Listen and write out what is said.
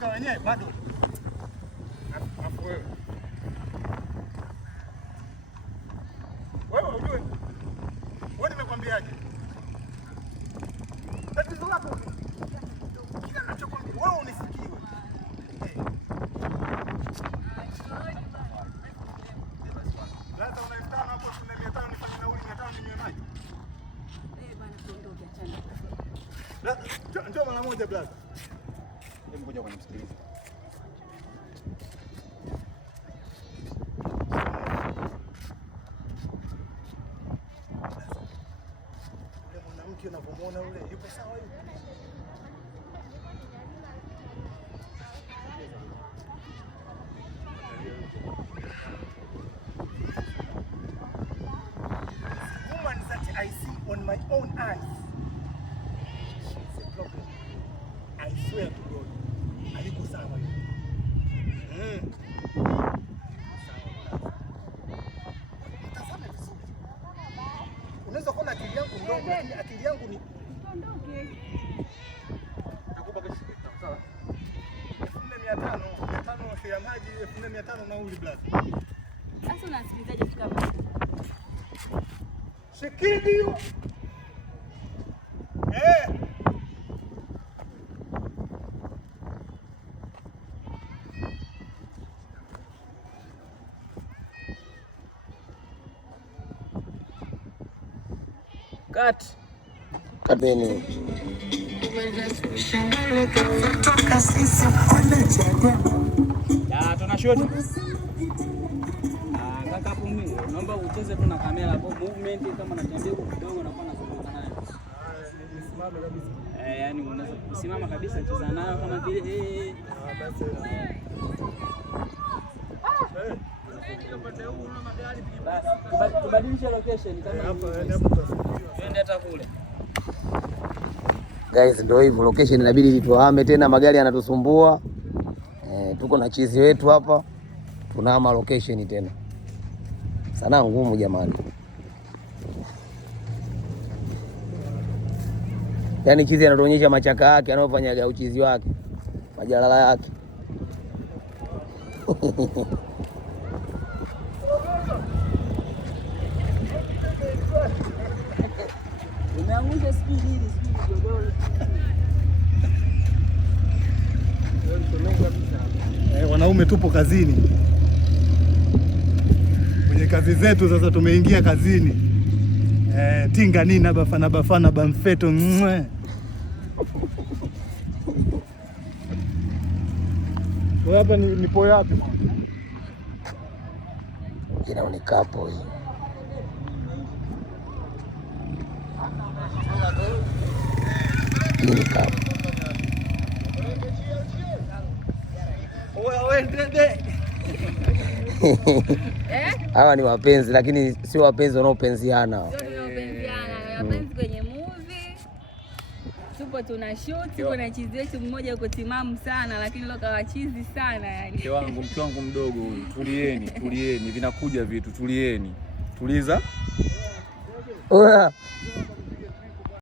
unga wenyewe bado. Afu wewe. Wewe unajua. Wewe nimekwambiaje? Tatizo lako. Kila ninachokwambia wewe unisikiwe. Lazima unaitana hapo tuna 500 nipate nauli 500 ninywe maji. Bana tuondoke achana. Njoo mara moja brother. Hebu ngoja kunisikilize. Yule mwanamke unapomwona ule yuko sawa hivi. Woman that I see on my own eyes. It's a problem. I swear to God. Aliko sawa hivi. Tazama vizuri. Unaweza kuona akili yangu ndogo, lakini akili yangu ni Tuondoke. nakupa kesho. Sawa. 1500, 500 ya maji, 1500 nauli blaza. Sasa unasikilizaje kama? Shikidi hiyo. Kateni. Tuna shoti. Kaka hapo mimi naomba ucheze tu na kamera hapo movement kama natembea huko kidogo na kwa nazunguka nayo. Nisimame kabisa. Yaani unaweza kusimama kabisa cheza nayo kama vile basi. Tubadilishe location kama Hapa tutasikia. twende hata kule. Guys, ndio hivyo location inabidi tuhame tena, magari yanatusumbua. Tuko na chizi wetu hapa. Tunahama location tena. Sana ngumu jamani. Yaani chizi anatuonyesha machaka yake anayofanyaga uchizi wake. Majalala yake. Umeangusha speed hili godoro. Wanaume tupo kazini. Kwenye kazi zetu sasa tumeingia kazini. Tinga nini bafana bamfeto mwe. Wewe hapa nipo wapi? Inaonekana hapo hii. Ni kapo. Hawa ni wapenzi lakini sio wapenzi wanaopenziana. Sio tunaopenziana, wapenzi kwenye movie. Tupo tuna shoot, kuna chizi wetu mmoja uko timamu sana lakini leo kawa chizi sana yani. Mke wangu mdogo huyu. Tulieni, vinakuja vitu, tulieni. Tuliza. Oya.